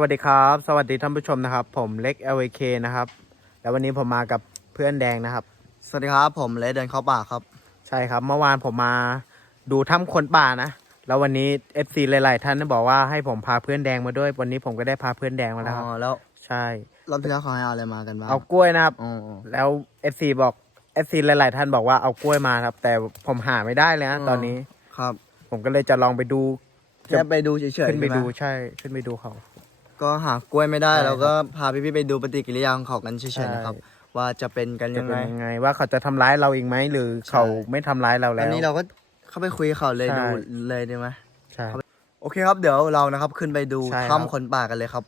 วัสดีครับ สวัสดีท่านผู้ชมนะครับ ผมเล็ก LAK นะครับ แล้ววันนี้ผมมากับเพื่อนแดงนะครับ สวัสดีครับ ผมเลดเดินเข้าป่าครับ ใช่ครับ เมื่อวานผมมาดูถ้ำคนป่านะ แล้ววันนี้ FC หลาย ๆ ท่านบอกว่าให้ผมพาเพื่อนแดงมาด้วย วันนี้ผมก็ได้พาเพื่อนแดงมาแล้วครับ อ๋อแล้วใช่ รอบที่แล้วเขาให้เอาอะไรมากันบ้างเอากล้วยนะครับ อ๋อแล้ว FC บอก FC หลาย ๆ ท่านบอกว่าเอากล้วยมาครับ แต่ผมหาไม่ได้เลยนะตอนนี้ ครับผมก็เลยจะลองไปดูแค่ไปดูเฉยๆขึ้นไปใช่หมดู ใช่ ขึ้นไปดูเขา ก็หากล้วยไม่ได้ ใช่เราก็พาพี่ๆไปดูปฏิกิริยาของเขากันเฉใช่ยๆนะครับ ว่าจะเป็นกันจะยังเป็นไงยังไง ว่าเขาจะทำร้ายเราอีกไหมหรือเขาใช่ไม่ทำร้ายเราตแล้อนว นี้เราก็เข้าไปคุยกับเขาเลยใช่ ดูเลยได้ไหมใช่ โอเคครับเดี๋ยวเรานะครับขึ้นไปดูใช่ครับ ถ้ำคนป่ากันเลยครับ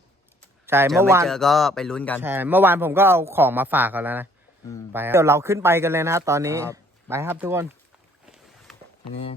ใช่เจอเมื่อไม่วานเจอก็ไปลุ้นกัน ใช่เมื่อวานผมก็เอาของมาฝากเขาแล้วนะอืมไปครับเดี๋ยวเราขึ้นไปกันเลยนะครับตอนนี้ครับ ไปครับทุกคนนี่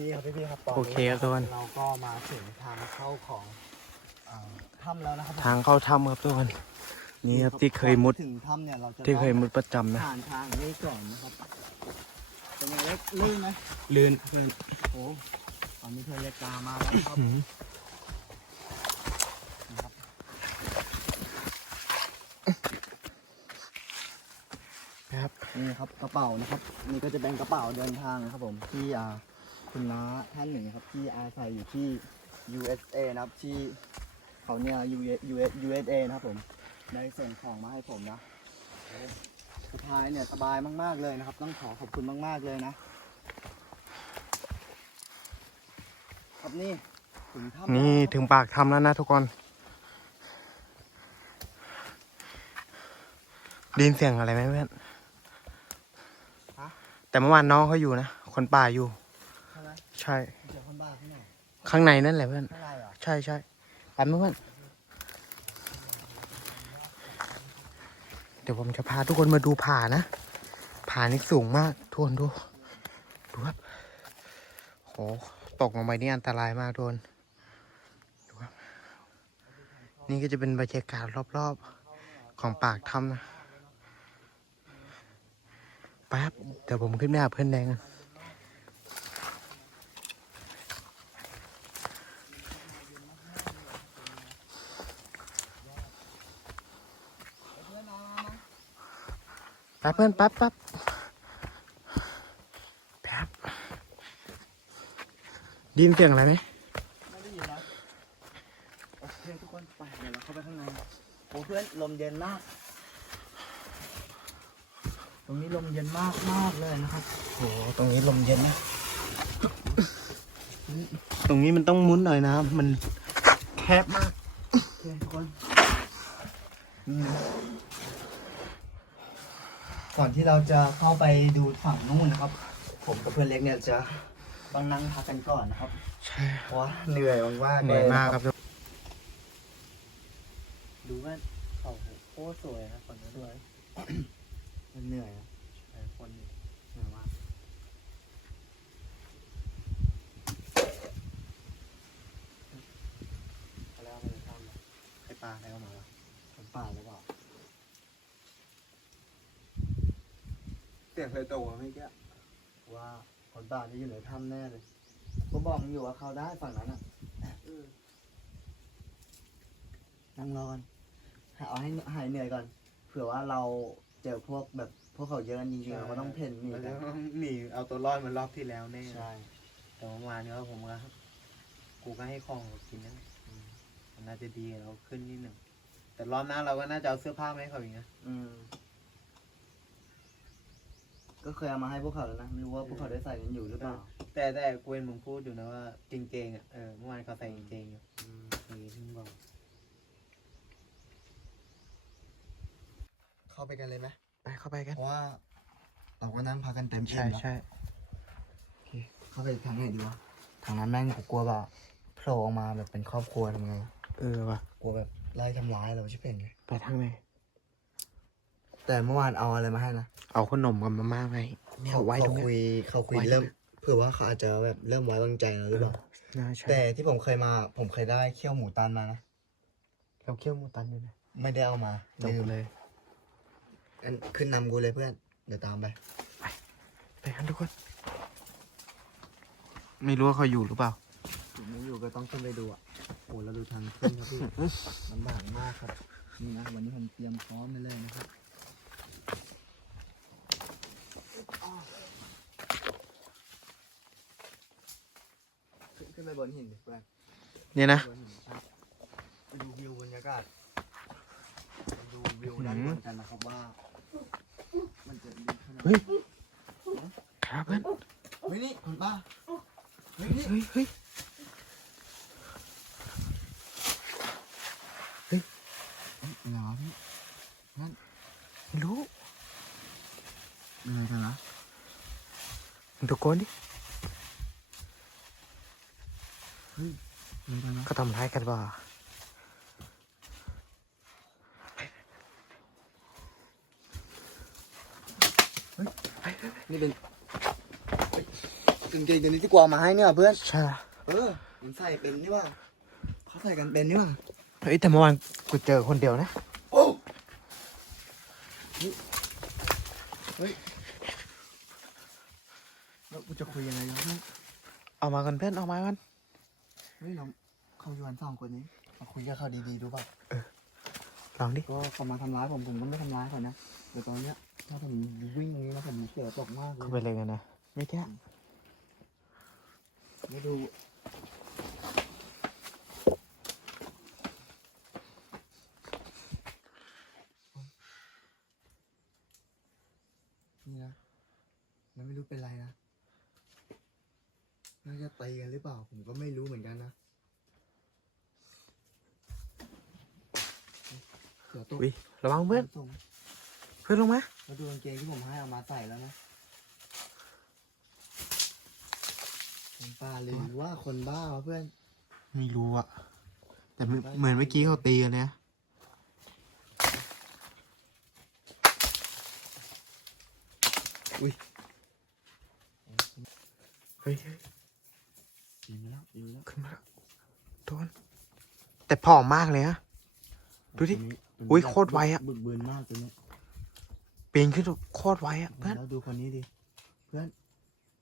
นี่ครับพี่ๆครับตนโอเคครับทุกคน เราก็มาถึงทางเข้าของอ่าถ้ำแล้วนะครับผมทางเข้าถ้ำครับทุกคน นี่ครับที่เคยมุด ถึงถ้ำเนี่ยเราจะที่เคยต้องมุดประจำนะ ผ่านทางนี้ก่อนนะครับเป็นไงเล็กลื่นไหมลื่นเพื่อนโอ้ตอนนี้เพื่อนเล็กตามมาแล้วครับนะครับ นะครับ นี่ครับกระเป๋านะครับ นี่ก็จะเป็นกระเป๋าเดินทางนะครับผมที่อ่า คุณน้าท่านหนึ่งครับที่อาศัยอยู่ที่ USA นะครับที่เขาเนี่ย US USA นะครับผมได้ส่งของมาให้ผมนะโอ้สะพายเนี่ยสบายมากๆเลยนะครับ ต้องขอขอบคุณมาก ๆเลยนะครับนี่ถึงถ้ำนี่แล้วะครับถึงปากถ้ำแล้วนะทุกคนไดยินเสียงอะไรไหมเพื่อนฮะแต่เมื่อวานน้องเขาอยู่นะ คนป่าอยู่ ใช่ไหมใช่ เจอคนบ้าที่ไหนข้างในนั่นแหละเพื่อนข้างในเหรอใช่ใช่ไปไหมเพื่อนเดี๋ยวผมจะพาทุกคนมาดูผานะผานี่สูงมากทุกคนดูดูครับโหตกลงไปนี่อันตรายมากทุกคนดูครับนี่ก็จะเป็นบรรยากาศรอบๆของปากถ้ำนะไปครับเดี๋ยวผมขึ้นไปหาเพื่อนแดงกัน ไปเพื่อนปั๊บปั๊บแป๊บไดยินเสียงอะไรไหมไม่ได้ยินนะโอเคทุกคนไปเดี๋ยวเราเข้าไปข้างในโอ้เพื่อนลมเย็นมาก ตรงนี้ลมเย็นมากมากเลยนะครับโอ้ตรงนี้ลมเย็นนะ ตรงนี้มันต้องมุ้นหน่อยนะ มันแคบมาก โอเคทุกคนนี่นะ ก่อนที่เราจะเข้าไปดูฝั่งนู้นนะครับ ผมกับเพื่อนเล็กเนี่ยจะต้องนั่งพักกันก่อนนะครับ ใช่เพราะว่าเหนื่อยมากๆเหนื่อยมากครับ ดูว่าเขาโคตรสวยนะคนสวยมันเหนื่อยนะใช่คนเหนื่อยมากแล้วมันทำไอ้ปลาอะไรเข้ามาล่ะคนป่าหรือเปล่า เสียงเคยโตเมื่อกี้ว่าคนป่าที่อยู่ในถ้ำแน่เลยผมบอกมึงอยู่ว่าเขาได้ฝั่งนั้นอะนั่งรอกันเอาให้หายเหนื่อยก่อน เผื่อว่าเราเจอพวกแบบพวกเขาเยอะกันจริงๆเราก็ต้องเพ่นหนีเรากัจะนต้องหนีเอาตัวรอดเหมือนรอบที่แล้วแน่ ใช่แต่เมื่อวานก็ผมก็กูก็ให้ของเขากินนะมันน่าจะดีเราขึ้นนิดหนึ่งแต่รอบหน้าเราก็น่าจะเอาเสื้อผ้ามาให้เขาอีกนะอืม ก็เคยเอามาให้พวกเขาแล้วนะ ไม่รู้ว่าพวกเขาได้ใส่กันอยู่หรือเปล่าแต่แต่กูเห็นมึงพูดอยู่นะว่าเกงๆอะเออเมื่อวานเขาใส่กางเกงอยู่อืมอย่างนี้ที่มึงบอกเข้าไปกันเลยไหมไปเข้าไปกันเพราะว่าเราก็นั่งพักกันเต็มอิ่ใช่มแล้วใช่เข้าไปทางไหนดีวะทางนั้นแม่งกูกลัวแบบโผล่ออกมาแบบเป็นครอบครัวทำไงเออว่ะกลัวแบบไล่ทำร้ายเราใช่เป็นไงไปทางไหน แต่เมื่อวานเอาอะไรมาให้นะเอาขนมกับมาม่าไหมเนี่ยเอาไว้ตรงเนี้ยคุยเขาคุยไว้ตรงเนี้ย เริ่มเผื่อว่าเขาอาจจะแบบเริ่มไว้วางใจเราหรือเปล่าน่าใช่แต่ที่ผมเคยมา ผมเคยได้เคี่ยวหมูตันมานะเราเคี่ยวหมูตันอยู่นะไม่ได้เอามาจบลืมเลย งั้นขึ้นนำกูเลยเพื่อนเดี๋ยวตามไป ไปกันทุกคน ไม่รู้ว่าเขาอยู่หรือเปล่าผมไม่อยู่ก็ต้องขึ้นไปดูอะโอ้เราดูทางขึ้นครับพี่ ลำบากมากครับ นี่นะวันนี้ผมเตรียมพร้อมไปเลยนะครับ นขึ้นไปบนหินดิเพื่อนเนี่ยนะ บนหินใช่ไปดูวิวบรรยากาศไปดูวิวด้านบนกันนะครับว่า มันจะดีขนาดไหนเฮ้ย ครับเพื่อนเฮ้ยนี่คุณป้าเฮ้ยนี่เฮ้ยเฮ้ยอะไรวะพี่ไม่รู้อะไรกันนะมึงตะโกนดิ อะไรกันนะ เขาทำร้ายกันเปล่า นี่เป็นเฮ้ยกางเกงตัวนี้ที่กวเอามาให้เนี่ยเพื่อน ใช่ละเออมันใส่เป็นนี่ว่าเขาใส่กันเป็นนี่ว่าเฮ้ยแต่เมื่อวานกูเจอคนเดียวนะโอ้นี่เฮ้ยแล้วกูจะคุยยังไงวะเนี่ยเอามากันเพื่อนเอามากันเฮ้ยเรา เขาอยู่กันสองคนนี้มาคุยกับเขาดีๆดูป่ะลองดิก็เขามาทำร้ายผมผมก็ไม่ทำร้ายเขานะแต่ตอนเนี้ยถ้าผมวิ่งตรงนี้นะผมเสียตกมากเลเข้ายไปเลยกันนะไม่แก้ไม่ดูนี่นะแล้วไม่รู้เป็นไรนะ น่าจะตีกันหรือเปล่า ผมก็ไม่รู้เหมือนกันนะ เสือตกอุ้ยระวังเพื่อนส่งเพื่อนลงมาแล้วดูกางเกงที่ผมให้เอามาใส่แล้วนะคนป้าหรือว่าคนบ้าวะเพื่อน ไม่รู้อะแต่เหมือนเหมือนเมื่อกี้เขาตีกันเลยนะอุ้ยเฮ้ยเฮ้ยดีมาแล้วดีมาแล้วขึ้นมาแล้วโดนแต่ผอมมากเลยอะดูดิตัวนี้ อุ๊ยโคตรไวอะ บึกบืนมากตัวนี้ปีนขึ้นโคตรไวอะเพื่อนแล้วดูคนนี้ดิ เพื่อน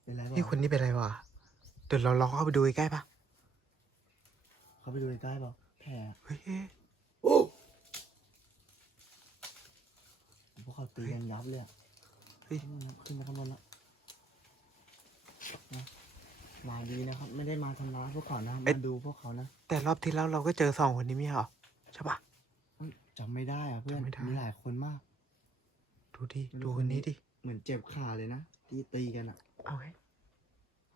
เป็นไรบ้างนี่คนนี้เป็นอะไรวะเดี๋ยวเราลองเข้าไปดูใกล้ๆปะเขาไปดูใกล้ๆเปล่าแผลเฮ้ยเฮ้ยพวกเขาตีกันยับเลยอะเฮ้ยขึ้นมาข้างบนแล้วนะมาดีนะครับ ไม่ได้มาทำร้ายพวกเขานะ มาดูพวกเขานะ แต่รอบที่แล้วเราก็เจอสองคนนี้ไม่ใช่เหรอใช่ปะเฮ้ย จำไม่ได้อะเพื่อน จำไม่ได้ มีหลายคนมาก ดูดิไม่รู้ดูคคนนนี้นี้ดิ เหมือนเจ็บขาเลยนะ ที่ตีกันอะเอาไง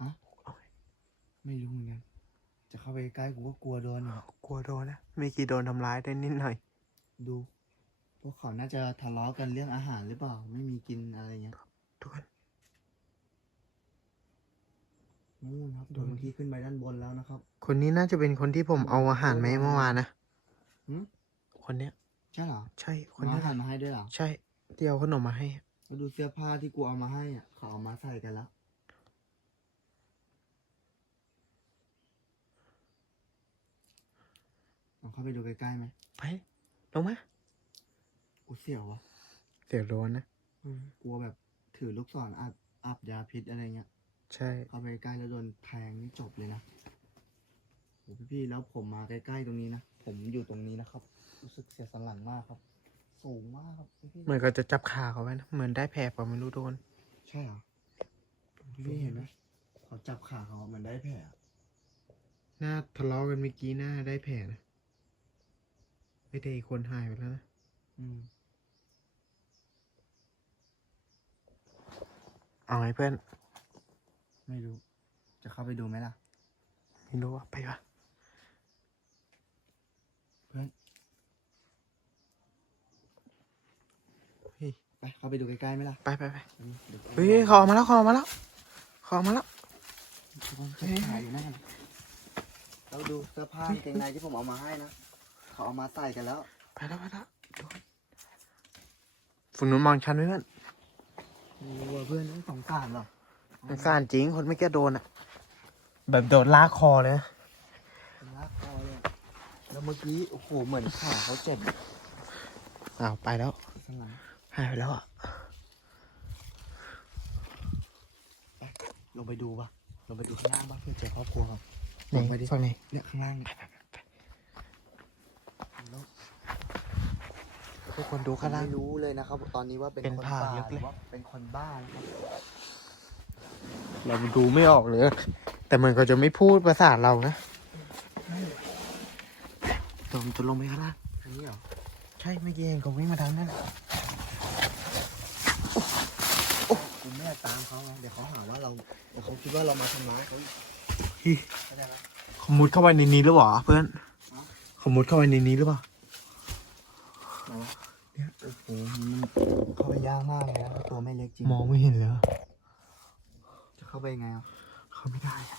ฮะ เอาไงไม่รู้เหมือนกัน จะเข้าไปใกล้กูก็กลัวโดนอยู่กลัวโดนนะเมื่อกี้โดนทำร้ายได้นิดหน่อย ดู พวกเขาน่าจะทะเลาะกันเรื่องอาหารหรือเปล่า ไม่มีกินอะไรเงี้ยทุกคน นู่นครับดูโดนที่ขึ้นไปด้านบนแล้วนะครับ คนนี้น่าจะเป็นคนที่ผมเอาอาหารมาให้เมื่อวานนะหืม คนเนี้ย ใช่เหรอใช่คนเอานี้อาหารมาให้ด้วยเหรอใช่ที่เอาขนมมาให้ แล้วดูเสื้อผ้าที่กูเอามาให้อะเขาเอามาใส่กันแล้วลองเข้าไปดูใกล้ๆไหมไปลงมากูเสียววะเสียโดนนะกลัวแบบถือลูกศรอัดอับยาพิษอะไรเงี้ย ใช่ เข้าไปใกล้แล้วโดนแทงนี่จบเลยนะโอ้พี่ๆแล้วผมมาใกล้ๆตรงนี้นะ ผมอยู่ตรงนี้นะครับ รู้สึกเสียสันหลังมากครับ สูงมากครับพี่เหมือนก็จะจับขาเขาไว้นะเหมือนได้แผลเปล่าไม่รู้โดนๆใช่เหรอพี่ๆเห็นไหมเขาจับขาเขาเหมือนได้แผลอะหน้าทะเลาะกันเมื่อกี้หน้าได้แผลนะไม่ได้อีกคนหายไปแล้วนะอืมเอาไงเพื่อน ไม่รู้ จะเข้าไปดูไหมล่ะ ไม่รู้ว่าไปวะ เพื่อน เฮ้ยไปเข้าไปดูใกล้ๆไหมล่ะไปไปไปเดี๋ยวเฮ้ยเขาออกมาแล้วเขาออกมาแล้วเขาออกมาแล้วทุกคนจะถ่ายอยู่นั่นน่ะเราดูเสื้อผ้ากางเกงในที่ผมเอามาให้นะเขาเอามาใส่กันแล้วไปแล้วไปแล้วดูฝั่งนู้นมองชันไหมเพื่อนโอ้โหเพื่อนนั่งสงสารเหรอสงสารจริงคนไม่แก้โดนอะ แบบโดนลากคอเลยนะเป็นลากคอเลยแล้วเมื่อกี้โอ้โหเหมือนขาเขาเจ็บอ้าวไปแล้วข้าง หลังหายไปแล้วอะลงไปดูปะลงไปดูข้างล่างปะเพื่อเจอครอบครัวครับไหนลงไปดิฝั่งไหนเนี่ยข้างล่างเนี่ยทุกคนดูข้างล่าง ไม่รู้เลยนะครับ ตอนนี้ว่าเป็นเป็นคนผ่าบ้าเยอะหเลย รือว่าเป็นคนบ้านะครับเราดูไม่ออกเลย แต่มันก็จะไม่พูดภาษาเรานะตรงจะลงไปข้างล่างอันนี้เหรอ ใช่เมื่อกี้เองเขาวิ่งมาทางนั้นแหละ กูไม่อยาก ตามเขาไงเดี๋ยวเขาหาว่าเราเดี๋ยวเขาคิดว่าเรามาทำร้ายเขาอีกเข้าใจไหมเขามุดเข้าไปในนี้หรือเปล่าเพื่อนฮะเขามุดเข้าไปในนี้หรือเปล่าไหนวะเนี่ยโอ้โหมันเข้าไปยากมากเลยนะตัวไม่เล็กจริงมองไม่เห็นเลยจะเข้าไปยังไงอะเขาไม่ได้อะ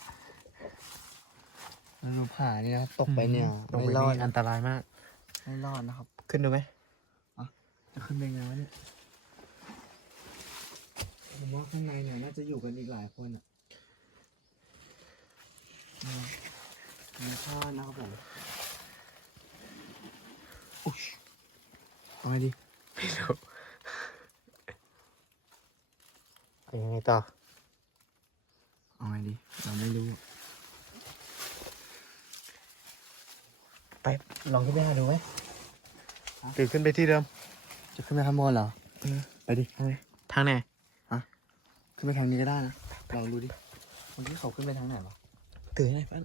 แล้วดูผ่านี่นะครับตกไปเนี่ยตกไม่ไปรอดนี่นะอันตรายมากไม่รอดนะครับ ขึ้นดูไหมจะขึ้นไปไงวะเนี่ย ผมว่าข้างในเนี่ยน่าจะอยู่กันอีกหลายคนอะอืมมีข้านะครับผมอุ๊ยเอาไงดีไม่รู้เอายังไงต่อเอาไงดีเราไม่รู้ไปลองขึ้นไปหาดูไหมหรือขึ้นไปที่เดิมจะขึ้นไปข้างบนเหรอ ไปดิ ทางไหนทางไหน ขึ้นไปทางนี้ก็ได้นะลองดูดิเมื่อกี้เขาขึ้นไปทางไหนวะตื่นไหนเพื่อน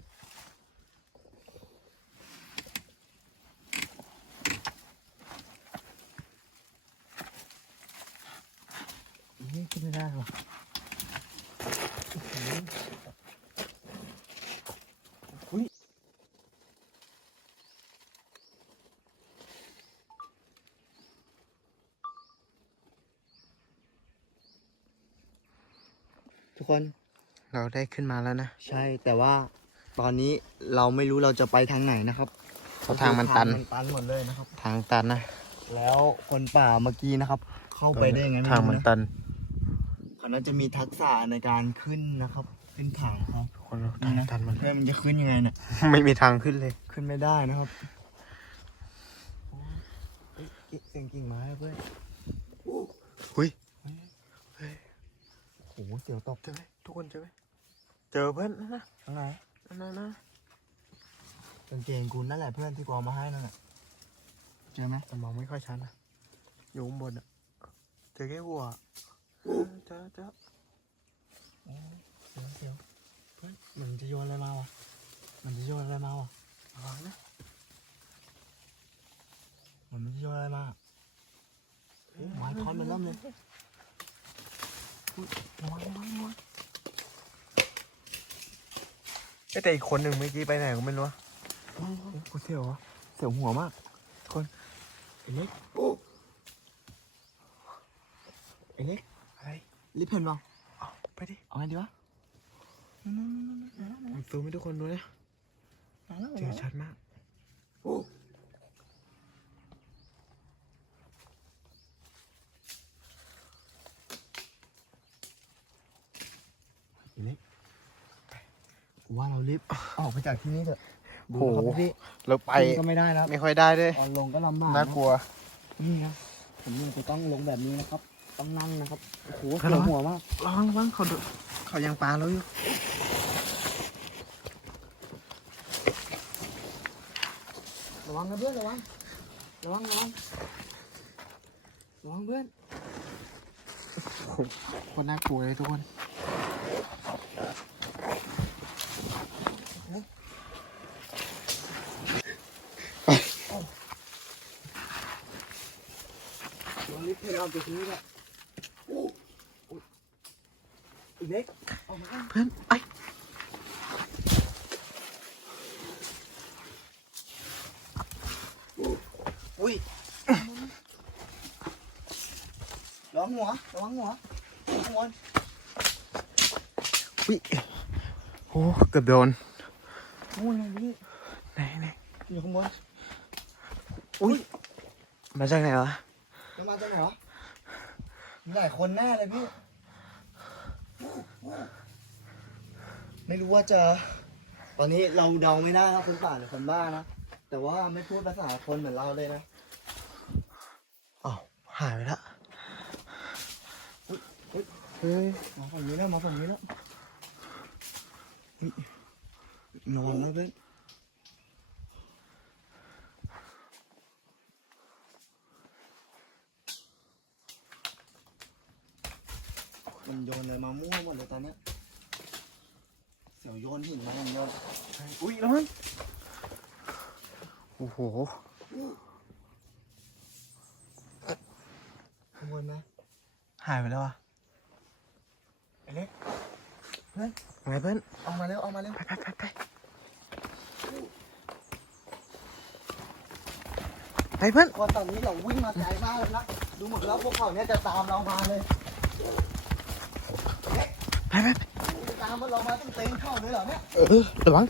นี่ขึ้นไม่ได้หรออุ้ย ทุกคนเราได้ขึ้นมาแล้วนะ ใช่แต่ว่าตอนนี้เราไม่รู้เราจะไปทางไหนนะครับเพราะทางมันตัน ทางมันตันหมดเลยนะครับ ทางตันนะแล้วคนป่าเมื่อกี้นะครับ เข้าไปได้ยังไงไม่ทางรู้มันนะตันเขาน่าจะมีทักษะในการขึ้นนะครับขึ้นผาครับทุกคนเราทางตันมัน เพื่ อนมันจะขึ้นยังไงเนี่ยไม่มีทางขึ้นเลย ขึ้นไม่ได้นะครับเฮ้ยเสียงกิ่งไม้อะเพื่อน หุยโอ้โห เสียวตกเจอไหมทุกคนเจอไหมเจอเพื่อนนะข้างไหนนั่นนะนะกางเกงกูนั่นแหละเพื่อนที่กูเอามาให้นั่นแหละเจอไหมแต่มองไม่ค่อยชัดนะอยู่ข้างบนอะเจอแค่หัวเจอเจอเสียวเสียวเพื่อนมันจะโยนอะไรมาวะมันจะโยนอะไรมาวะระวังนะมันไม่จะโยนอะไรมาโอ้ไม้ท่อนมันเริ่มเลย ระวังระวังระวังเอ้ยแต่อีกคนหนึ่งเมื่อกี้ไปไหนก็ไม่รู้อะโอ้โหกูเสียวอะเสียวหัวมากทุกคนไอ้เล็กไอ้เล็กอะไรรีบเห็นเปล่าเอาไปดิเอาไงดีวะผมซูมให้ทุกคนดูนะเจอชัดมากไอ้เล็กกู ว่าเรารีบออกไปจากที่นี่เถอะดูโอ้นะครับโหพี่เราไปขึ้นก็ไม่ได้นะไม่ค่อยได้ด้วยตอนลงก็ลำบากน่ากลัว นี่นะผมยังจะต้องลงแบบนี้นะครับ ต้องนั่งนะครับโอ้โหครัเสีบยวหัวมากระวังระวังเขาดูเขายังปลาเราอยู่ระวังนะเพื่อนระวังระวังระวังระวังเพื่อนโอ้โหโคนน่ากลัวเลยทุกคน เรารีบเพ่นออกจากที่นี่แหละอีกเล็กออกมาเพื่อนไอ้อุ้ยระวังหัวระวังหัวข้างบนวิโอ้เกือบโดนนู่นเลยพี่ไหนไหนอยู่ข้างบนอุ้ยมาจากไหนวะ จะมาจากไหนวะมีหลายคนแน่เลยพี่ ไม่รู้ว่าจะ ตอนนี้เราเดาไม่ได้นะคนป่าหรือคนบ้านะ แต่ว่าไม่พูดภาษาคนเหมือนเราเลยนะอ้าวหายไปละอุ๊ยอุ๊ยเฮ้ยมาฝั่งนี้แล้วมาฝั่งนี้แล้วเฮ้ยนอนแล้วเพื่อน มันโยนอะไรมามั่วหมดเลยตอนเนี้ยเสี่ยวโยนหินมาอย่างเดียวอุ้ยแล้วมันโอ้โหขโมยไหมหายไปแล้วอะไอ้เล็กไงเพื่อนเอามาเร็วเอามาเร็วไปไปไปไปไปเพื่อนคนตอนนี้เราวิ่งมาไกลมากเลยนะดูเหมือนแล้วพวกเขาเนี่ยจะตามเรามาเลย ไปไปไปจะตามพวกเรามาต้องเต็งเข้าเลยเหรอเนี่ยเออระวัง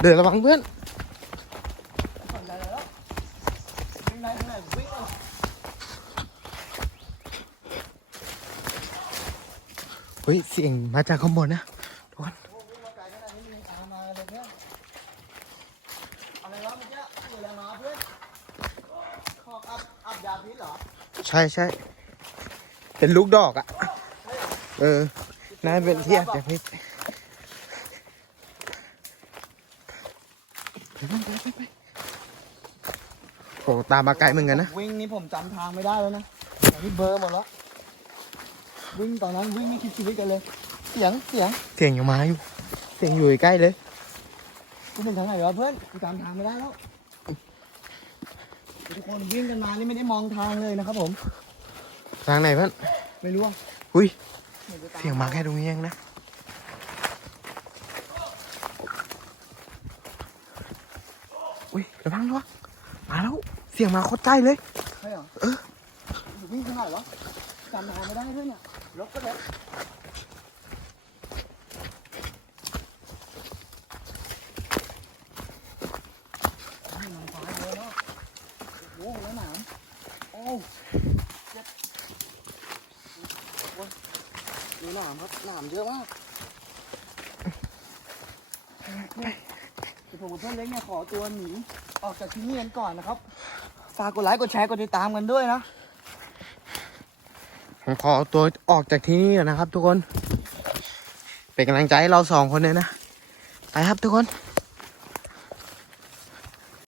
เดินระวังเพื่อนสนใจแล้ววิ่งไหนวิ่งไหนวิ่งเลยเฮ้ยเสียงมาจากข้างบนนะทุกคนโอ้วิ่งมาไกลขนาดนี้ยังตามมาเลยเนี่ยอะไรวะเมื่อกี้คืออะไรมาเพื่อนขอกอับอับยาพิษเหรอ ใช่ใช่เป็นลูกดอกอะ เออน่าเป็นเทียบแต่พิษไปไปไปไปโอ้ตามมาไกลเหมือนกันนะ วิ่งนี่ผมจำทางไม่ได้แล้วนะอันนี้เบลอร์หมดแล้ว วิ่งตอนนั้นวิ่งไม่คิดชีวิตกันเลย เสียงเสียงเสียงยังมาอยู่ เสียงอยู่ใกล้เลยกูเป็นทางไหนวะเพื่อนกูจำทางไม่ได้แล้วทุกคนวิ่งกันมานี่ไม่ได้มองทางเลยนะครับผม ทางไหนเพื่อน ไม่รู้อะอุ้ยหมือนจะต เสียงมาแค่ตรงนี้เองนะอุ้ยระวังระวังมาแล้ว เสียงมาโคตรใกล้เลยใช่เหรอเออวิ่งทางไหนวะจำทางไม่ได้ด้วยเนี่ยรถก็รถนี่มันฟ้าเยอะเนาะโอ้โหแล้วหนามโอ้เจ็บโอ้ยดูหนามครับหนามเยอะมากเดี๋ยวผมกับเพื่อนเล็กเนี่ยขอตัวหนีออกจากที่นี่กันก่อนนะครับ ฝากกดไลค์กดแชร์กดติดตามกันด้วยนะผมขอเอาตัวออกจากที่นี่ก่อนนะครับ ทุกคน เป็นกำลังใจให้เราสองคนเลยนะ ไปครับทุกคน